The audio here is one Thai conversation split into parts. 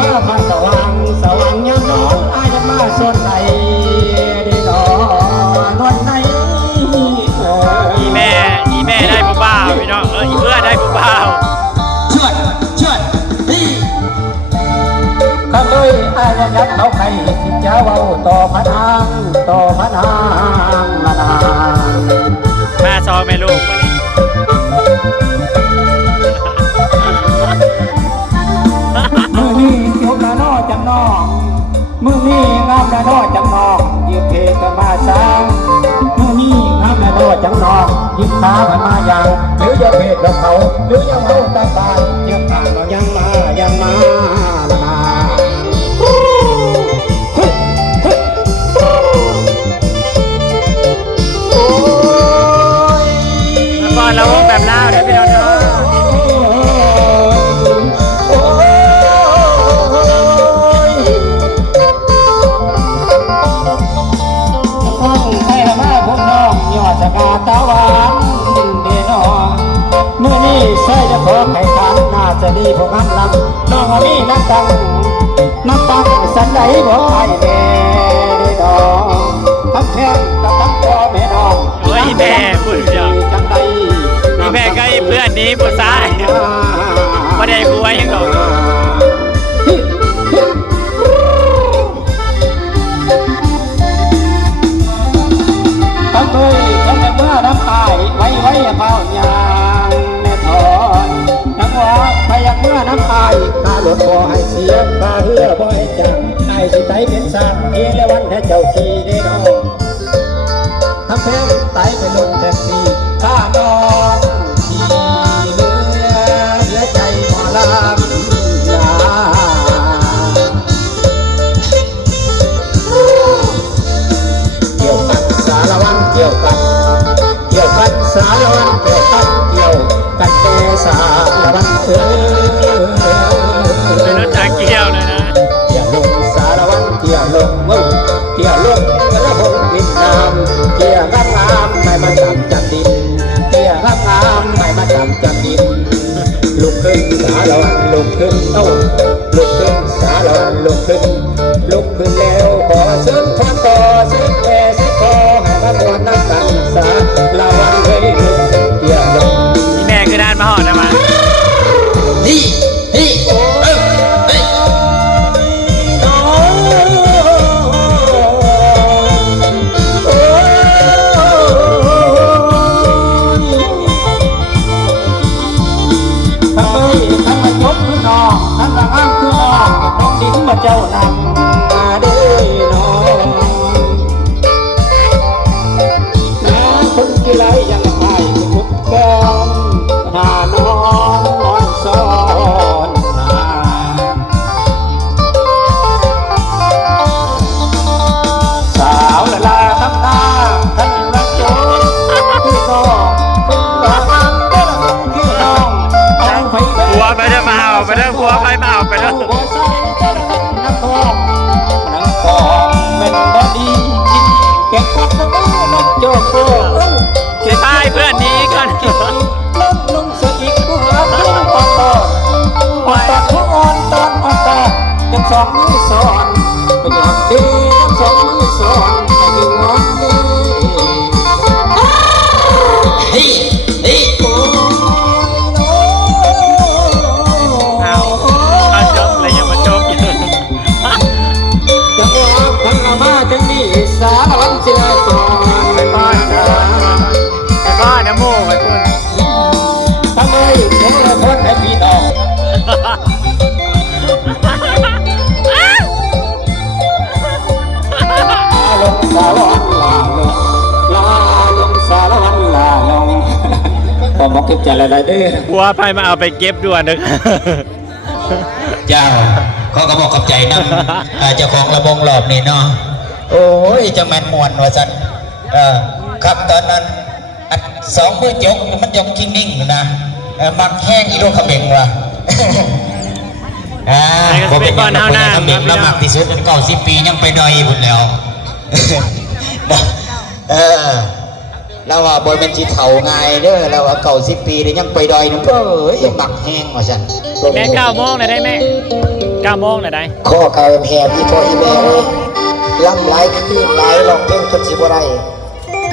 มาพันสว่างสว่างยามนอนอายจะมาส่วนไหนได้ดอนวลไหนอีแม่ได้ผู้บ่าวพี่น้องอีเพื่อได้ผู้บ่าวช่วยนี่ข้าเลยอายยัดเขาใครสิจะเว้าต่อพนางละนางแม่ซองแม่ลูกวันนี้มือนี้เกี่ยวกับน้อจำนองมือนี้งามและน้อจำนองยืมเพกมาสร้างมือนี้งามและน้อจำนองยืมขากันมาอย่างหรือจะเพกกับเขาหรือยังเอาตาบานยังผ่านเรายังมาละนาก่อนเราวงแบบลาวเดี๋ยวพี่น้องสกาตะวันเดนองเมื่อนี้ใส่จะขอให้ทานน่าจะดีพวกน้ำลำน้องมีน้ำตังสันใดบอกให้แม่ได้ดองทั้งแข้งกับทั้งคอแม่น้องโอ้ยแม่พูดจังนี่แม่ก็เพื่อนนี้ผู้ชายไม่ได้คุยยังหรอกทั้งด้วยทั้งเมื่อน้ำตายไว้เฝ้ายางแม่ถอนน้ำหัวไปยังเมื่อน้ำตายข้าหลดบ่ให้เสียข้าเหือบ่ให้จังไอ้สิไตเป็นสามเอและวันให้เจ้าขี่ได้น้องทำแพงไตเป็นลมแท็กซี่ข้าน้องขี่เรือใจหมอลำยาเกี่ยวกันสารวัตรเกี่ยวกันสารวัตรเกี่ยวกันเตสารวัตรเป็นรถจักรเกี่ยวเลยนะเกี่ยวลงสารวัตรเกี่ยวลงกระหงดินน้ำเกี่ยวงามไม่มาจำจับดินเกี่ยวงามไม่มาจำจับดินลุกขึ้นสารวัตรลุกขึ้นลุกขึ้นสารวัตรลุกขึ้นแล้วขอซึ้งทอนต่อซึ้งแก่ซึ้งคอให้มาบวชนักกันสาละวันเลยลุกเกี่ยวลงนี่แม่คือด้านมาหอดนะมานี่เจ้านำมาเด้อน้องนะคนที่ไรยังไงทุกกองหานอนซ้อนสาวละลาทำหน้าท่านรักโจคือน้องรักก็รักคือน้องเอาไปหัวไปเด้อมาเอาไปเด้อหัวไปมาเอาไปเด้อนักทองเป็นบอดีเก็บพวกนักโจโก้สิพายเพื่อนนี้ก่อนลงสอีกผู้หาผู้อ่อนผู้อ่อนตอนกันสองมือสอนเป็นหลักดีกันสองมือสอนแต่ดึงอ่อนดีสารวัตรเจ้าก่อนไปบ้านนะโม่ไปคุณทำไมผมเลยพ้นให้พี่ดอกลงสารวัตรลงสารวัตรลงพอมองเก็บใจอะไรเด้อหัวไปมาเอาไปเก็บด่วนนึกเจ้าเขาก็บอกกับใจนำเจ้าของระบงหลอบนี่เนาะโอ้ยจะแมนมวนว่าสันครับตอนนั้นสองมือยกมันยกกิ้งนิ่งนะมักแห้งอีโรคเบงว่ะผมเป็นคนเอาหน้าเบงแล้วมักที่สุด90 ปียังไปดอยบุญแล้ว เราว่าบอยเป็นจีเถาไงเด้อเราว่าเก่า10 ปีเดี๋ยวยังไปดอยนึงเอ้ยหมักแห้งว่าฉัน แม่9 โมงเลยได้แม่9 โมงเลยได้ ข้อเก่าแหบอีพ่ออีแม่เลยล่ำไหลขึ้นไหลลองเพลงคนสิบ่ได้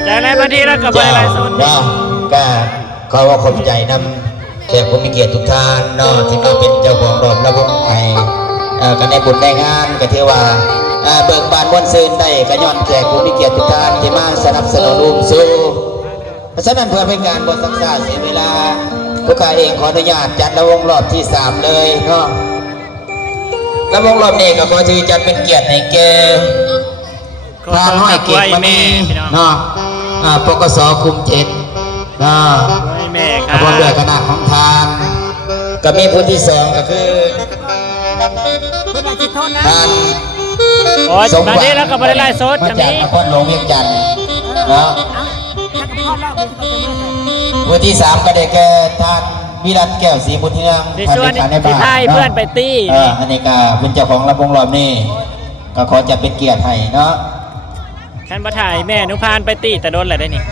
แต่ในบางทีเราก็ไปหลายสุด เนาะก็ขอว่าขอบใจนำแขกผู้มีเกียรติทุกท่านเนาะที่มาเป็นเจ้าของรอบระบบไห้กันในบุญในงานก็ถือว่าเบิกบานม่วนซื่นได้ก็ย้อนแขกผู้มีเกียรติทุกท่านที่มาสนับสนุนอุ้มสู้เพราะฉะนั้นเพื่อเป็นการบทสังสารเสียเวลาพวกข้าเองขออนุญาตจัดระวงรอบที่3เลยเนาะระวงรอบนี้ก็ขอชื่อจัดเป็นเกียรติในแก่พาน้อยเกียรติมานีเนาะปกสคุม7เนาะ แม่ค ข รับบ วนด้วยคณะของทานก็มีผู้ที่2ก็คือท่าน โอ้ยบางทีเราก็ไปหลายสุด มา ก็ จาก มี นครหลวงเวียงจันทร์เนาะผู้ที่3ก็ได้แก่ท่านวิรัตแก้วศรีบุญเฮือง ในส่วนที่ไทยเพื่อนไปตี้ อันนี้ก็เป็นเจ้าของระบงรอบนี้ก็ขอจะเป็นเกียรติให้เนาะ ท่านประถ่ายแม่นุพานไปตี้แต่โดนอะไรได้นี่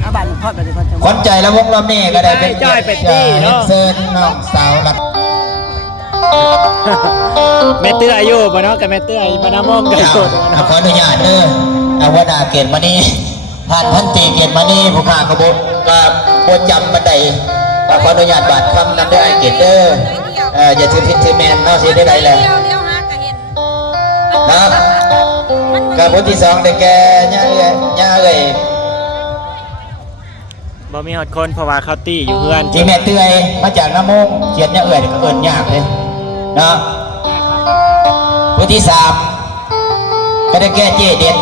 เอาบัตรทอดไปดิคนจะ ขวัญใจระบงรอบนี้ก็ได้เป็นเกียรติ ไปตี้เนาะ เซินน้องสาวรัก แม่เตื้ออายุบ่เนาะกับแม่เตื้อปนามงกันโดด ขออนุญาตเด้อเอาว่านาเกตมานี่ท่านตีเกตมานี่ผู้ข้ากระบุก็บจำบันไดขออนุญาตบาดคำนั้นได้เกตเด้ออย่าถือพิษถือแมนเนาะสิได้ไรแหละนะกับคนที่2ได้แก่ย่าเอ้ย บ่มีหอดคนเพราะว่าเขาตี้อยู่เพื่อน ที่แม่เตื้อยมาจากน้ำมงเขียนย่าเอ้ยก็เอิ้นยากเลยเนาะคนที่3ก็ได้แก่เจเด็ด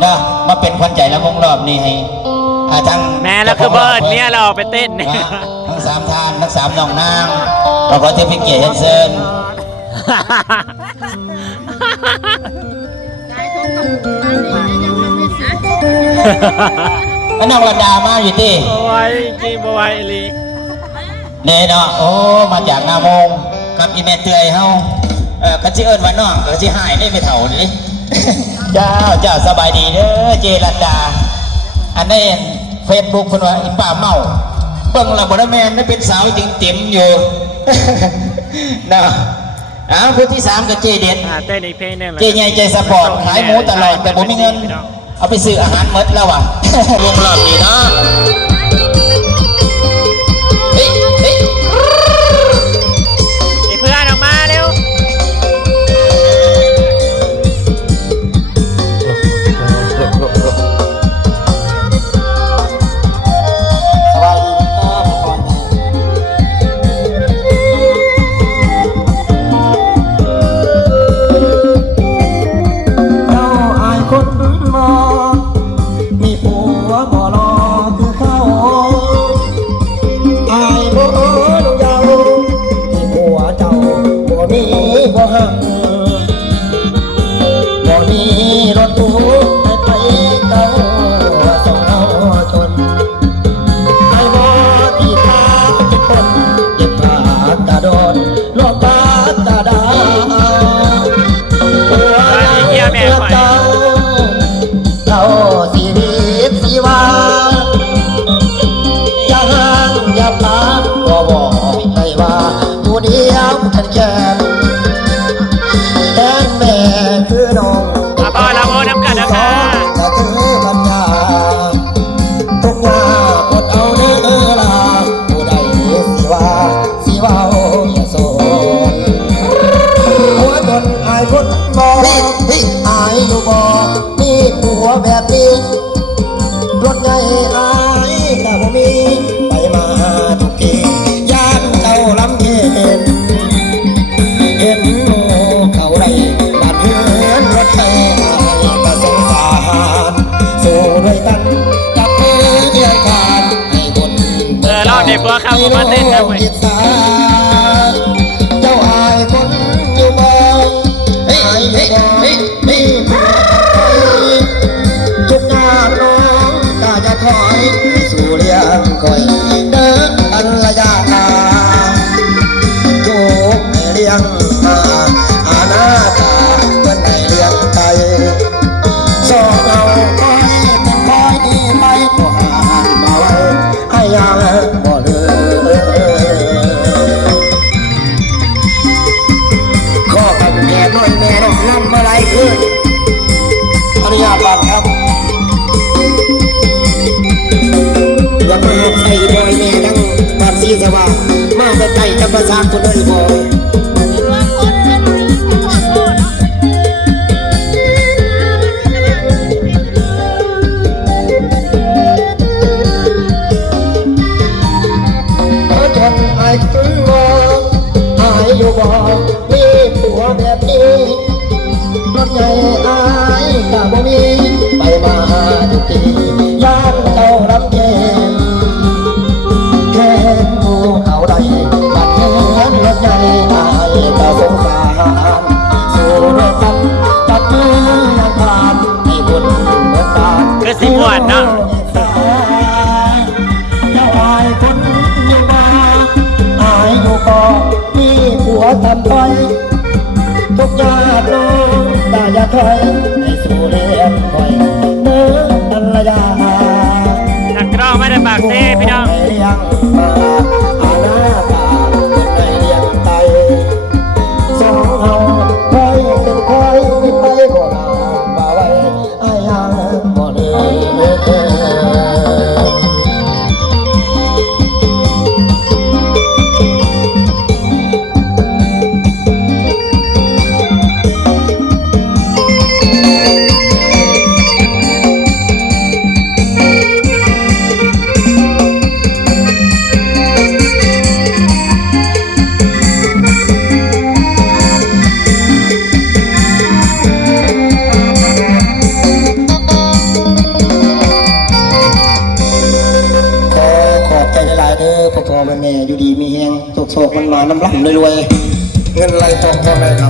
เนาะมาเป็นขวัญใจระวงรอบนี้ให้ทั้ง แม่แล้วคือเบิร์ดเนี่ยเราไปเต้นเนี่ย ทั้ง3ท่านทั้ง3น้องนางเราขอเทพิเกียรติเชิญน้องวันดามาอยู่ที่ บไหวจริงบไหวอีหลี เนี่ยเนาะโอ้มาจากนาโมงกับอีเมเตยเฮาก็สิเอิ้นว่าน้องก็สิหายได้ไม่เท่านี่ เจ้าสบายดีเด้อเจรันดาอันนี้เฟซบุ๊กเพิ่นว่าอีป้าเมาเบิ่งและบ่ได้แม่นได้เป็นสาวจริงเต็มอยู่ เนาะผู้ที่3ก็เจเด็ด เต้นอีกเพลงหนึง เจใหญ่ใจสปอร์ตขายหมูตลอดแต่ผมมีเงินเอาไปซื้ออาหารหมดแล้วว่ะ วงรอบนี้เนาะเฮ้ยเฮ้ย ไอ้เพื่อนออกมาเร็ว สบายดีครับพ่อแม่เจ้าอายคนมองมีผัวบ่รอคือเขาอายบ่ลูกเยาที่ผัวเจ้าบ่มีบ่หักบ่มีรถตู้ให้ไปเก่าส่งเอาชน ไอ้บ่ที่ตาที่คนเย็บผ้ากระโดดลอกตาตาดาหัวเจ้าเจ้าชีวิตชีวาอย่าห่างอย่าพลาดบ่บอกให้ว่าผู้เดียวฉันแก่แดนแม่คือน้อง มาพ่อเราโอ้น้ำกันนะคะ ก็คือปัญญาทุกอย่างอดเอาเนื้อลาผู้ใดสิว่าอย่าโซนหัวจนอายคนมองอายอยู่บ่มีผัวแบบนี้รถไงอายก็บ่มีไปมาทุกทีย่านเจ้าลำเย็นเห็นหมู่เขาได้บ้านเฮือนรถไฟอายก็สงสารสู้ด้วยกันกับมือเดียวกันให้บน รอบเด็กบัวเข้ามาเต้นนะเว้ย เจ้าอายคนอยู่บ่อายอยู่บ่มีทุกงานน้องก็จะถอยสู่เลี้ยงคอยเดินอันระยะทางทุกให้เลี้ยงมาอาณาตาเพื่อนให้เลี้ยงไก่สองเอาคอยเป็นคอยดี สว่างมาแต่ไกลจะประสานคนเลยบ่จนไอ้ถึงว่าหายอยู่บ่มีผัวแบบนี้รถใหญ่อายกะบ่มีไปมาทุกทีย่านเจ้ารับแย่แค่ภูเขาใดบัดเห็นรถใหญ่อายกะสงสารสู่ด้วยกันจับมือยังผ่านให้บุญเหมือนตา คือสิม่วนเนาะ เจ้าอายคนอยู่บ้านอายอยู่ก่อมีผัวทำไปทุกญาติน้องตาอย่าถอยให้สู่เรียนคอยเนื้อนันละยา นักร้องไม่ได้ปากเซ่พี่น้อง เลี้ยงมาอาณาตาคนในเลี้ยงไตสองเฮาคอยเป็นคอยที่ไปบ่นานบ่าไว้อายยังบ่เหนื่อยพ่อแม่อยู่ดีมีแหงตกโศกมันมาน้ำร่ำรวยๆเงินไหลทองพ่อแม่เรา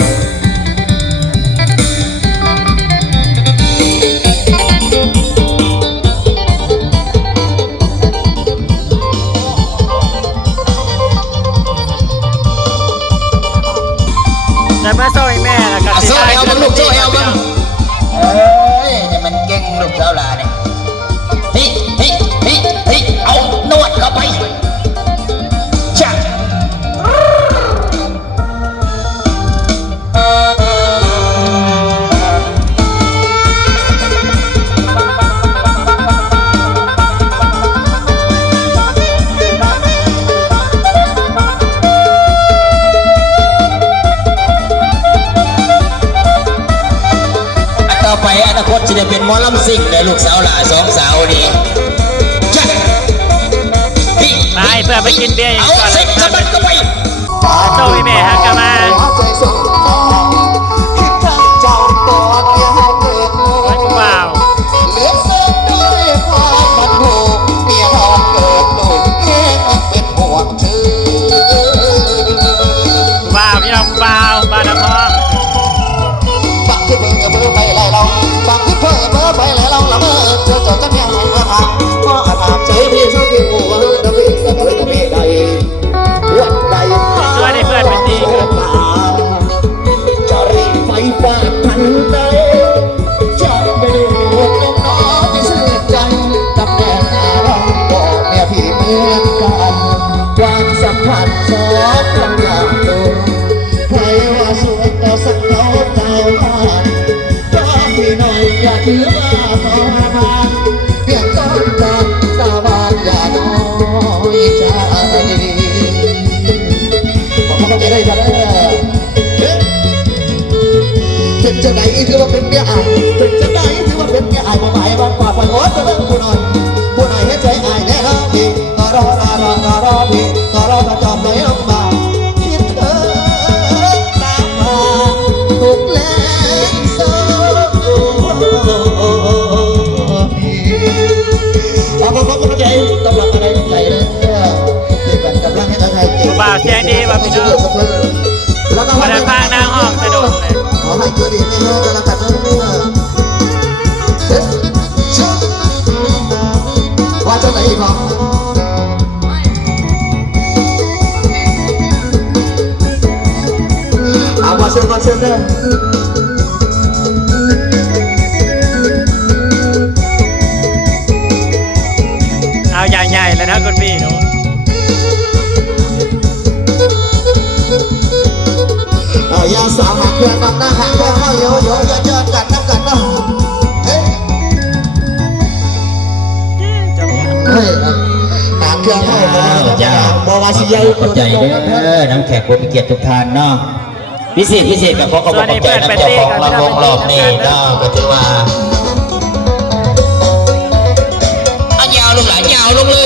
จะมาโซ่แม่แล้วก็ โซ่เอวบังลูกโซ่เอวบังเอ้ยเนี่ยมันเก่งลูกสาวหลานเนี่ยฮิเอานวดเข้าไปจ้ะต่อไปอนาคตจะได้เป็นหมอลำซิ่งเลยลูกสาวหลานสองสาวนี่จ้ะ ไปเพื่อไปกินเบียร์อย่าง เอา ก่อน เสร็จสะบัดเข้าไป โซ่แม่ฮักกันมาไว้กูเปล่าว้าวพี่น้องว้าวบ้านน้ำพอง บักที่มึงกับมือไปไล่เราบักที่เพิ่งกับมือไปไล่เราละเมอเธอจดจำยังไงมาทำก็อาถามใจพี่ชอบพี่หัวน้ำพี่กับมือกับพี่ใดวันใด ช่วยให้เพื่อนเป็นดีครับ จะรีบไปฝากทันใดจะไปดูน้องน้องที่เสื่อใจกับแม่เราบอกแม่พี่เหมือนกันความสัมพันธ์สองคำอย่างเดิมใครว่าสวยแต่สักเขาใจว่าก็พี่หน่อยอย่าถือว่าทรมานเพียงต้องการตาบานอย่าน้อยใจผมเข้าใจได้จ้ะถึงจะไหนถือว่าเป็นเมียอายถึงจะไหนถือว่าเป็นเมียอายมาหมายบ้านกว่าไปโอ้จะเบิ่งผู้น้อยให้ใจอายแน่นอนพี่ก็รอพี่ก็รอจอบเลยลงมาคิดเธอตามมาทุกแรงโซ่พี่เอาเข้าใจต้องรับอะไรใส่เลยเด็กกันกำลังให้ใจเก่ง บ่าวเสียงดีว่ะพี่น้องวันนั้นฟังนางห้องสะดุดเลย ขอให้อยู่ดีไม่แห้งกันแล้วกันว่าจะไหนอีกครับเอาว่าเชิญก่อนเชิญเด้อ เอาอย่างใหญ่เลยนะคุณพี่หนู อย่าสาวหักเพื่อนบังหน้าหักเพื่อนเขาโยเยอะกันน้ำกันนะเฮ้ยนาน เครื่องให้เจ้าบอกว่าสิใหญ่ ขอบใจเด้อน้ำแขกผู้มีเกียรติทุกท่านเนาะพิเศษกับขอขอบใจน้ำเจ้าของลำวงรอบนี้เนาะก็ถือว่าเอายาวลงหลายยาวลงเลย